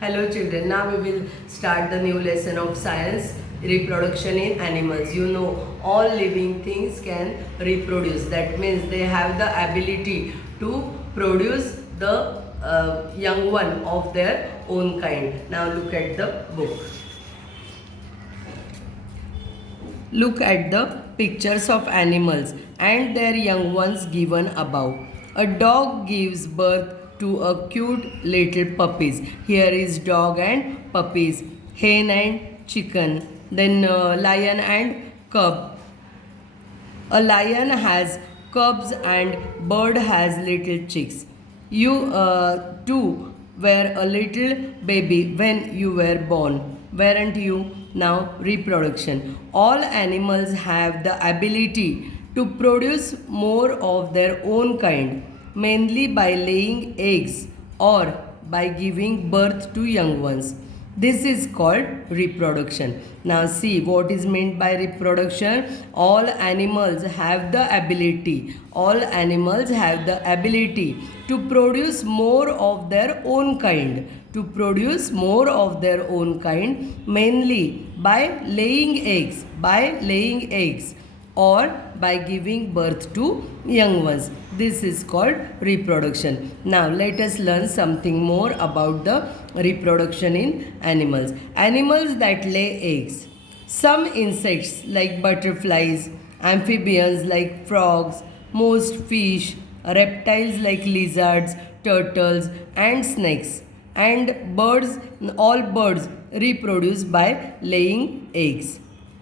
Hello children, now we will start the new lesson of science, reproduction in animals. You know all living things can reproduce. That means they have the ability to produce the young one of their own kind. Now look at the book. Look at the pictures of animals and their young ones given above. A dog gives birth to a cute little puppies. Here is dog and puppies, hen and chicken, then lion and cub. A lion has cubs and bird has little chicks. You too were a little baby when you were born, weren't you? Now, reproduction. All animals have the ability to produce more of their own kind, mainly by laying eggs or by giving birth to young ones. This is called reproduction. Now see what is meant by reproduction. All animals have the ability to produce more of their own kind, mainly by laying eggs or by giving birth to young ones. This is called reproduction. Now let us learn something more about the reproduction in animals. Animals that lay eggs. Some insects like butterflies, amphibians like frogs, most fish, reptiles like lizards, turtles and snakes, and birds, all birds reproduce by laying eggs.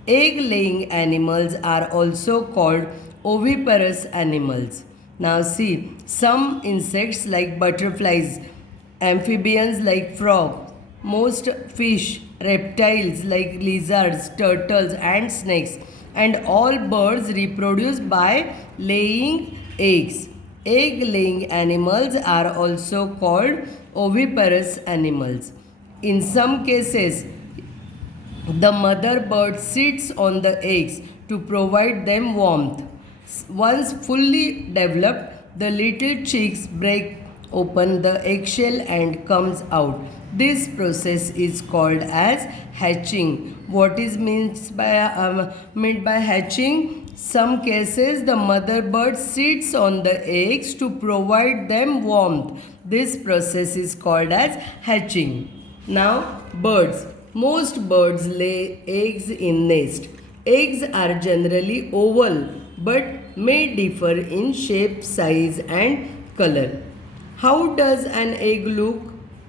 Egg-laying animals are also called oviparous animals. Now see, some insects like butterflies, amphibians like frogs, most fish, reptiles like lizards, turtles and snakes, and all birds reproduce by laying eggs. Egg-laying animals are also called oviparous animals. In some cases, the mother bird sits on the eggs to provide them warmth. Once fully developed, the little chicks break open the eggshell and comes out. This process is called as hatching. What is meant by hatching? Some cases the mother bird sits on the eggs to provide them warmth. This process is called as hatching. Now birds. Most birds lay eggs in nest. Eggs are generally oval but may differ in shape, size and color. How does an egg look?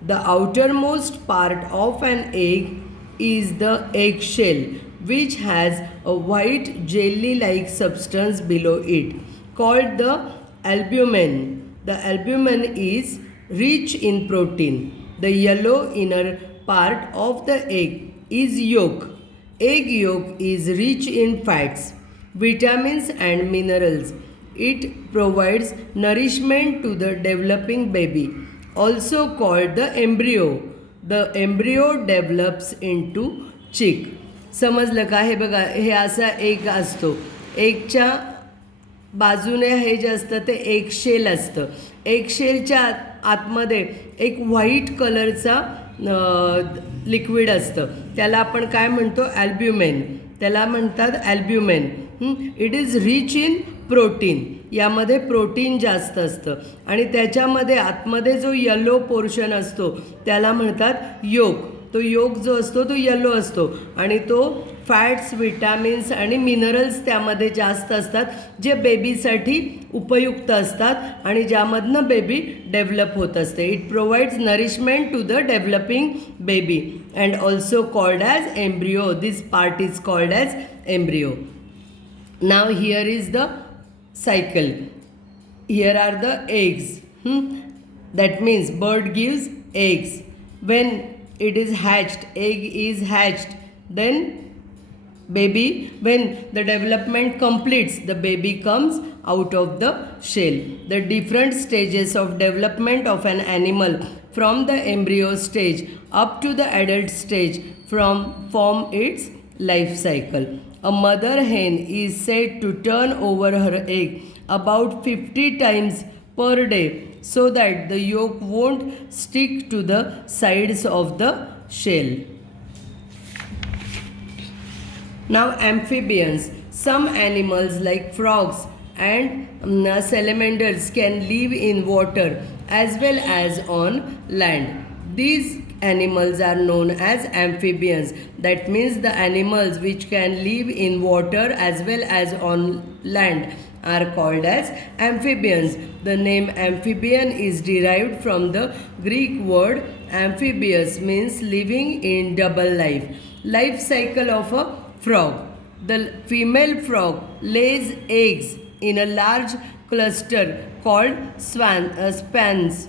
The outermost part of an egg is the eggshell, which has a white jelly-like substance below it called the albumen. The albumen is rich in protein. The yellow inner part of the egg is yolk. Egg yolk is rich in fats, vitamins and minerals. It provides nourishment to the developing baby, also called the embryo. The embryo develops into chick. समजलं का? हे बघा, हे असा egg असतो. एगच्या बाजूने हे जे असतं ते eggshell असतं. एगशेलच्या आतमध्ये एक व्हाईट कलरचा लिक्विड असतं. त्याला आपण काय म्हणतो? ॲल्ब्युमेन. त्याला म्हणतात albumen. It is rich in protein. यामध्ये प्रोटीन जास्त असतं आणि त्याच्यामध्ये आतमध्ये जो येलो पोर्शन असतो त्याला म्हणतात योक. तो योक जो असतो तो येलो असतो आणि तो फॅट्स, विटॅमिन्स आणि मिनरल्स त्यामध्ये जास्त असतात, जे बेबीसाठी उपयुक्त असतात आणि ज्यामधनं बेबी डेव्हलप होत असते. It provides nourishment to the developing baby and also called as embryo. This part is called as embryo. Now here is the cycle. Here are the eggs. That means bird gives eggs. When it is hatched, egg is hatched, then baby, when the development completes, the baby comes out of the shell. The different stages of development of an animal from the embryo stage up to the adult stage form its life cycle. A mother hen is said to turn over her egg about 50 times per day so that the yolk won't stick to the sides of the shell. Now amphibians. Some animals like frogs and salamanders can live in water as well as on land. These animals are known as amphibians. That means the animals which can live in water as well as on land are called as amphibians. The name amphibian is derived from the Greek word amphibious, means living in double life. Life cycle of a frog. The female frog lays eggs in a large cluster called spans.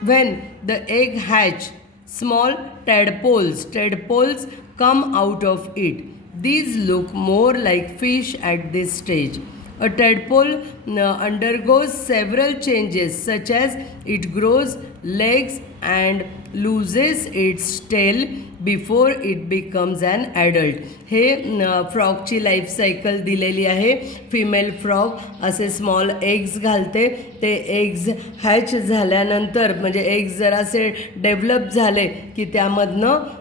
When the egg hatch, small tadpoles come out of it. These look more like fish at this stage. A tadpole undergoes several changes, such as it grows legs and loses its tail before it becomes an adult. हे फ्रॉगची life cycle दिलेली आहे. Female frog असे small eggs घालते. ते eggs hatch झाल्यानंतर म्हणजे eggs जरासे डेव्हलप झाले की त्यामधनं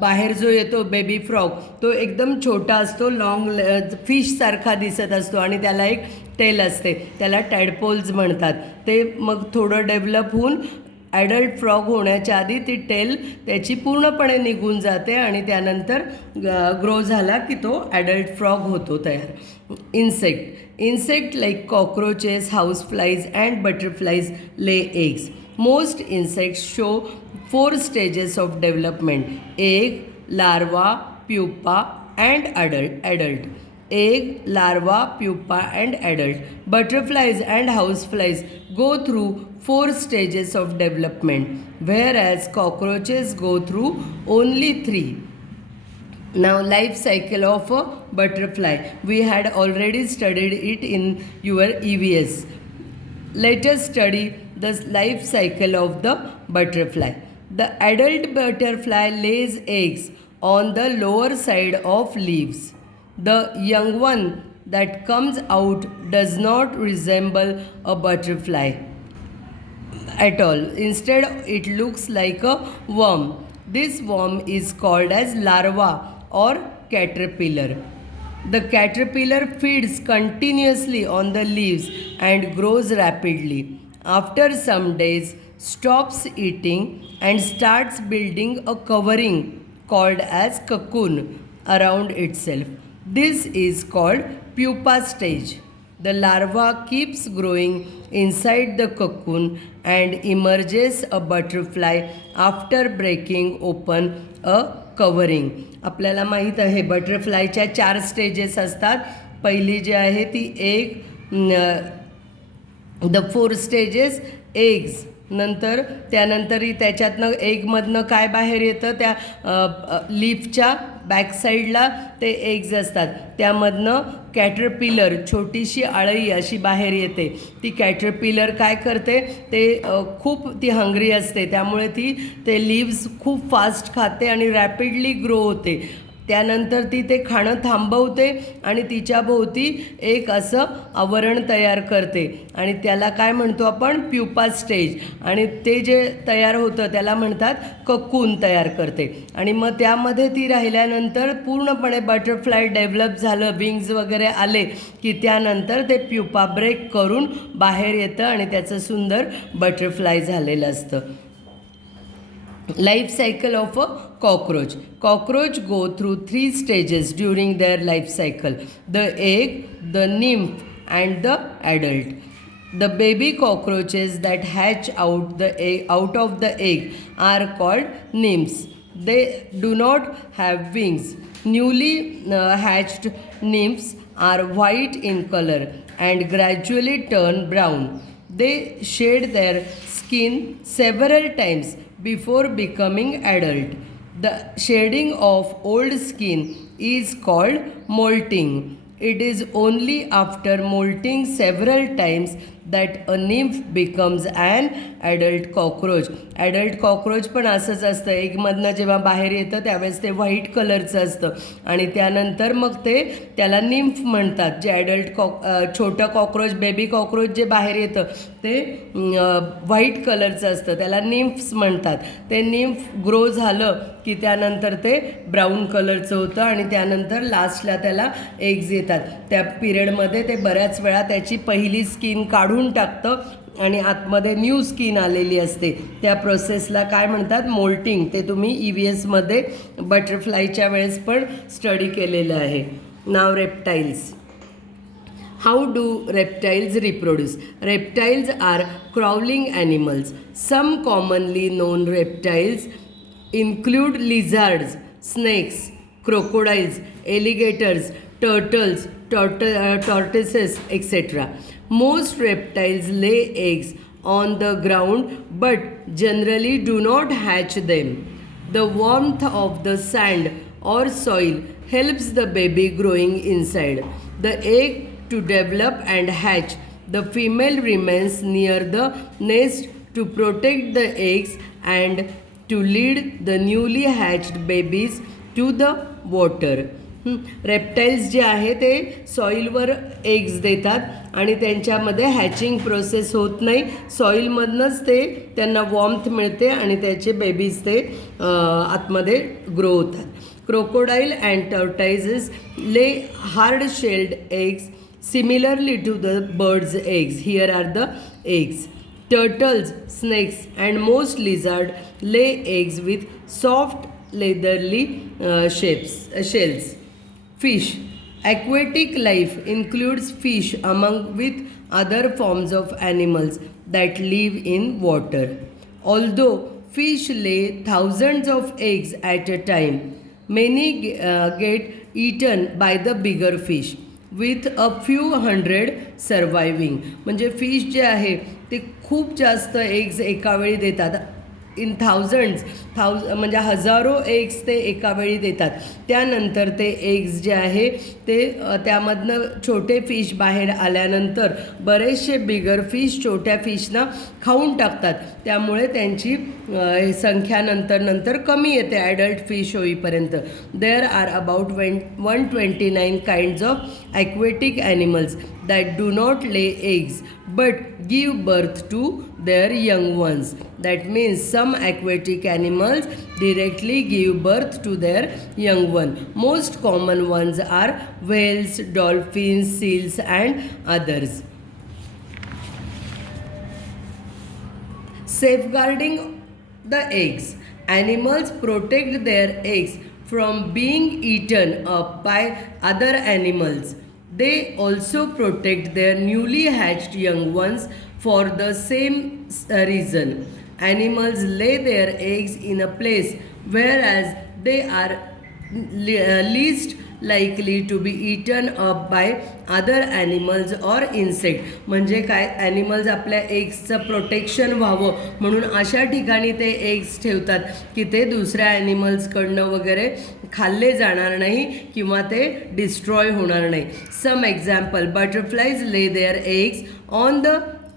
बाहेर जो येतो बेबी फ्रॉग तो एकदम छोटा असतो, लॉंग फिशसारखा दिसत असतो आणि त्याला एक टेल असते. त्याला टॅडपोल्स म्हणतात. ते मग थोडं डेव्हलप होऊन ॲडल्ट फ्रॉग होण्याच्या आधी ती टेल त्याची पूर्णपणे निघून जाते आणि त्यानंतर ग्रो झाला की तो ॲडल्ट फ्रॉग होतो तयार. Insect like cockroaches, house flies and butterflies lay eggs. Most insects show 4 stages of development: egg, larva, pupa and adult. Egg, larva, pupa and adult. Butterflies and houseflies go through 4 stages of development, whereas cockroaches go through only 3. Now, life cycle of a butterfly. We had already studied it in your EVS. Let us study the life cycle of the butterfly. The adult butterfly lays eggs on the lower side of leaves. The young one that comes out does not resemble a butterfly at all. Instead, it looks like a worm. This worm is called as larva or caterpillar. The caterpillar feeds continuously on the leaves and grows rapidly. After some days, stops eating and starts building a covering called as cocoon around itself. This is called pupa stage. The larva keeps growing inside the cocoon and emerges a butterfly after breaking open a covering. आपल्याला माहीत आहे बटरफ्लायच्या 4 stages असतात. पहिली जी आहे ती एक the 4 stages eggs. नंतर त्यानंतरही त्याच्यातनं एगमधनं काय बाहेर येतं, त्या लीफच्या बॅकसाईडला ते एग्ज असतात. त्यामधनं कॅटरपिलर छोटीशी अळई अशी बाहेर येते. ती कॅटरपिलर काय करते, ते खूप ती हंग्री असते, त्यामुळे ती ते लीव्स खूप फास्ट खाते आणि रॅपिडली ग्रो होते. त्यानंतर ती ते खाणं थांबवते आणि तिच्याभोवती एक असं आवरण तयार करते आणि त्याला काय म्हणतो आपण, प्युपा स्टेज. आणि ते जे तयार होतं त्याला म्हणतात ककून तयार करते. आणि मग त्यामध्ये ती राहिल्यानंतर पूर्णपणे बटरफ्लाय डेव्हलप झालं, विंग्ज वगैरे आले की त्यानंतर ते प्युपा ब्रेक करून बाहेर येतं आणि त्याचं सुंदर बटरफ्लाय झालेलं असतं. Life cycle of a cockroach. Cockroach go through 3 stages during their life cycle: the egg, the nymph and the adult. The baby cockroaches that hatch out of the egg are called nymphs. They do not have wings. Newly hatched nymphs are white in color and gradually turn brown. They shed their skin several times before becoming adult. The shedding of old skin is called molting. It is only after molting several times that a nymph becomes an adult cockroach. Adult cockroach पण असंच असतं, एगमधनं जेव्हा बाहेर येतं त्यावेळेस ते white कलरचं असतं आणि त्यानंतर मग ते त्याला निम्फ म्हणतात. जे ॲडल्ट छोटं कॉक्रोच, बेबी कॉक्रोच जे बाहेर येतं ते व्हाईट कलरचं असतं, त्याला निम्फ्स म्हणतात. ते निम्फ ग्रो झालं की त्यानंतर ते ब्राऊन कलरचं होतं आणि त्यानंतर लास्टला त्याला एग्ज येतात. त्या पिरियडमध्ये ते बऱ्याच वेळा त्याची पहिली स्किन काढून टाकतं आणि आतमध्ये न्यू स्किन आलेली असते. त्या प्रोसेसला काय म्हणतात? मोल्टिंग. ते तुम्ही EVSमध्ये बटरफ्लायच्या वेळेस पण स्टडी केलेलं आहे. नाव reptiles. How do reptiles reproduce? Reptiles are crawling animals. Some commonly known reptiles include lizards, snakes, crocodiles, alligators, turtles, tortoises, etc. Most reptiles lay eggs on the ground but generally do not hatch them. The warmth of the sand or soil helps the baby growing inside the egg to develop and hatch. The female remains near the nest to protect the eggs and to lead the newly hatched babies to the water. Reptiles जे आहे ते सॉईलवर eggs देतात आणि त्यांच्यामध्ये hatching process होत नाही. सॉईलमधनंच ते त्यांना वॉर्मथ मिळते आणि त्याचे बेबीज ते आतमध्ये ग्रो होतात. क्रोकोडाईल अँड टर्टाइजेस ले hard shelled eggs similarly to the bird's eggs. Here are the eggs. Turtles, snakes and most lizards lay eggs with soft leathery shells. Fish. Aquatic life includes fish among with other forms of animals that live in water. Although fish lay thousands of eggs at a time, many get eaten by the bigger fish, with a few hundred surviving. म्हणजे fish जे आहे ते खूप जास्त eggs एकावेळी देतात. इन thousands म्हणजे हजारो eggs ते एकावेळी देतात. त्यानंतर ते एग्स जे आहे ते त्यामधनं छोटे फिश बाहेर आल्यानंतर बरेचसे बिगर फिश छोट्या फिशना खाऊन टाकतात. त्यामुळे त्यांची संख्या नंतर कमी येते ॲडल्ट फिश होईपर्यंत. There are about 129 kinds of aquatic animals that do not lay eggs but give birth to their young ones. That means some aquatic animals directly give birth to their young one. Most common ones are whales, dolphins, seals and others. Safeguarding the eggs. Animals protect their eggs from being eaten up by other animals. They also protect their newly hatched young ones for the same reason. Animals lay their eggs in a place whereas they are least likely to be eaten up by other animals or insect. म्हणजे काय, animals आपल्या एग्सचं protection व्हावं म्हणून अशा ठिकाणी ते eggs ठेवतात की ते दुसऱ्या ॲनिमल्सकडनं वगैरे खाल्ले जाणार नाही किंवा ते डिस्ट्रॉय होणार नाही. Some example, butterflies lay their eggs on the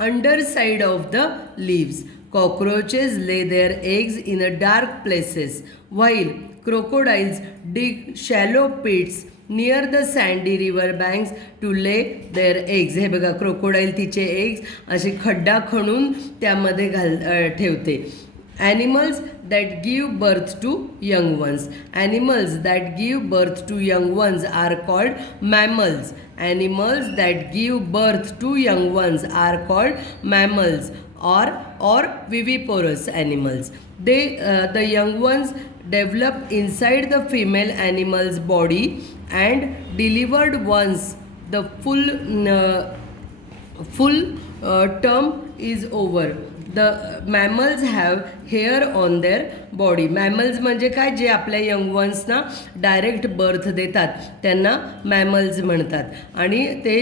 under side of the leaves. Cockroaches lay their eggs in a dark places, while crocodiles dig shallow pits near the sandy river banks to lay their eggs. हे बघा, crocodile तिचे eggs असे खड्डा खणून त्यामध्ये ठेवते. Animals that give birth to young ones. Animals that give birth to young ones are called mammals. Animals that give birth to young ones are called mammals or viviparous animals. The young ones develop inside the female animal's body and delivered once the full term is over. The mammals have hair on their body. Mammals म्हणजे काय, जे आपल्या young वन्सना direct birth देतात त्यांना mammals म्हणतात आणि ते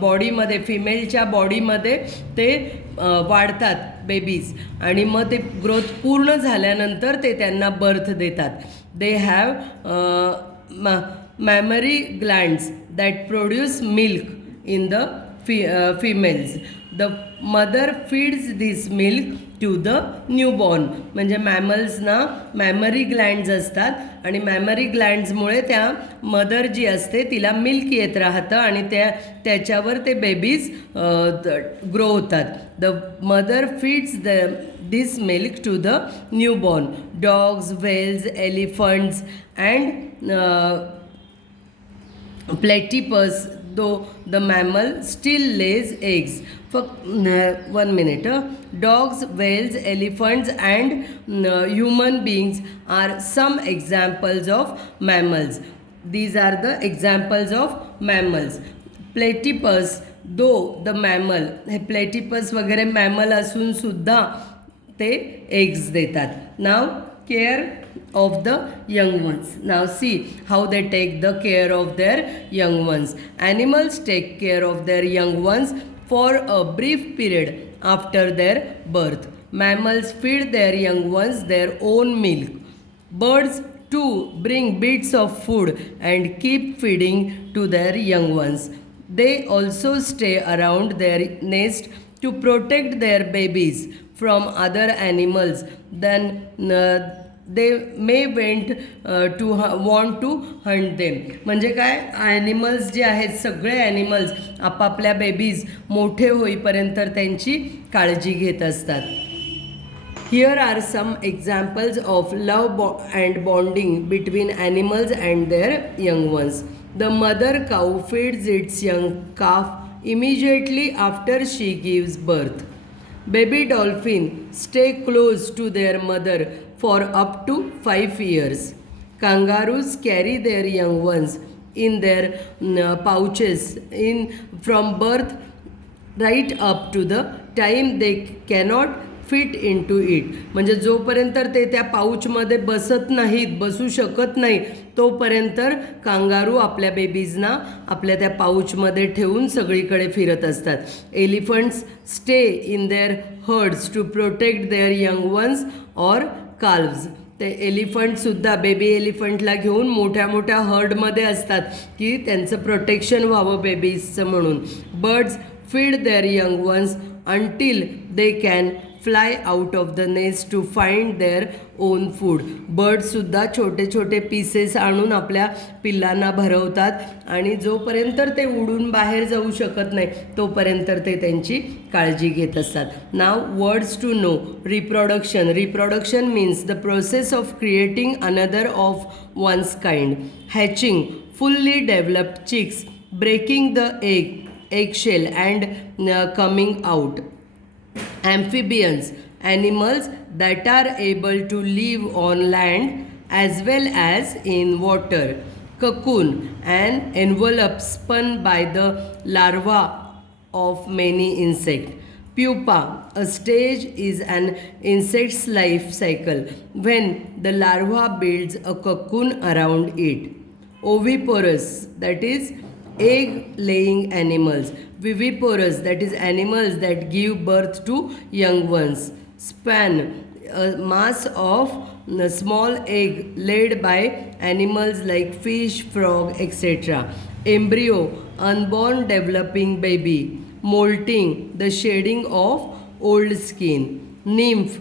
बॉडीमध्ये, फिमेलच्या बॉडीमध्ये ते वाढतात बेबीज आणि मग ते ग्रोथ पूर्ण झाल्यानंतर ते त्यांना बर्थ देतात. They have mammary glands that produce milk in the females. The mother feeds this milk to the newborn. म्हणजे मॅमल्सना मॅमरी ग्लँड्स असतात आणि मॅमरी ग्लँड्समुळे त्या मदर जी असते तिला मिल्क येत राहतं आणि त्याच्यावर ते बेबीज ग्रो होतात. The mother feeds this milk to the newborn. Dogs, whales, elephants and platypus, though the mammal still lays eggs. For 1 minute. Dogs, whales, elephants and human beings are some examples of mammals. These are the examples of mammals. Platypus, though the mammal, हे platypus वगैरे mammal असून सुद्धा ते eggs देतात. Now care of the young ones. Now see how they take the care of their young ones. Animals take care of their young ones for a brief period after their birth. Mammals feed their young ones their own milk. Birds too bring bits of food and keep feeding to their young ones. They also stay around their nest to protect their babies from other animals. Then they may want to hunt them. म्हणजे काय, animals जे आहेत सगळे animals आपापल्या babies मोठे होईपर्यंत त्यांची काळजी घेत असतात. Here are some examples of love and bonding between animals and their young ones. The mother cow feeds its young calf immediately after she gives birth. Baby dolphin stay close to their mother for up to 5 years. Kangaroos carry their young ones in their pouches from birth right up to the time they cannot fit into it. म्हणजे जोपर्यंत ते त्या पाऊचमध्ये बसू शकत नाही तोपर्यंत kangaroo आपल्या बेबीजना आपल्या त्या पाऊचमध्ये ठेवून सगळीकडे फिरत असतात. Elephants stay in their herds to protect their young ones or calves. ते एलिफंटसुद्धा बेबी एलिफंटला घेऊन मोठ्या मोठ्या हर्डमध्ये असतात की त्यांचं प्रोटेक्शन व्हावं बेबीजचं म्हणून. Birds feed their young ones until they can fly out of the nest to find their own food. बर्डसुद्धा छोटे छोटे पीसेस आणून आपल्या पिल्लांना भरवतात आणि जोपर्यंत ते उडून बाहेर जाऊ शकत नाही तोपर्यंत ते त्यांची काळजी घेत असतात. नाव words to know. Reproduction. Reproduction means the process of creating another of one's kind. Hatching. Fully developed chicks breaking the eggshell and coming out. Amphibians, animals that are able to live on land as well as in water. Cocoon, an envelope spun by the larva of many insects. Pupa, a stage is an insect's life cycle when the larva builds a cocoon around it. Oviparous, that is egg laying animals. Viviparous, that is animals that give birth to young ones. Span, a mass of small egg laid by animals like fish, frog, etc. Embryo, unborn developing baby. Molting, the shedding of old skin. Nymph,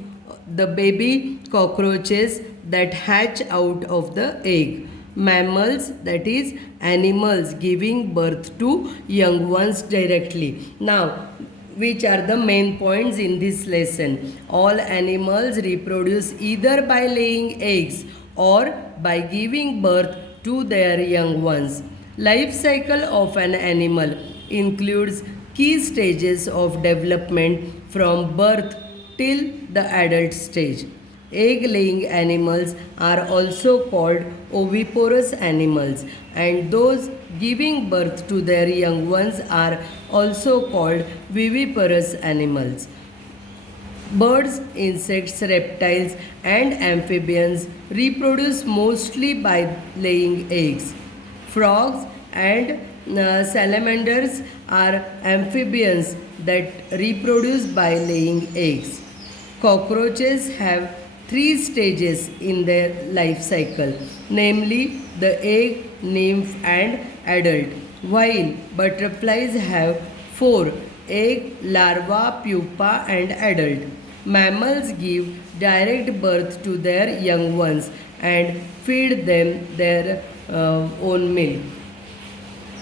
the baby cockroaches that hatch out of the egg. Mammals, that is animals giving birth to young ones directly. Now, which are the main points in this lesson? All animals reproduce either by laying eggs or by giving birth to their young ones. Life cycle of an animal includes key stages of development from birth till the adult stage. Egg-laying animals are also called oviparous animals, and those giving birth to their young ones are also called viviparous animals. Birds, insects, reptiles, and amphibians reproduce mostly by laying eggs. Frogs and salamanders are amphibians that reproduce by laying eggs. Cockroaches have 3 stages in their life cycle, namely the egg, nymph, and adult, while butterflies have 4. Egg, larva, pupa and adult. Mammals give direct birth to their young ones and feed them their own milk.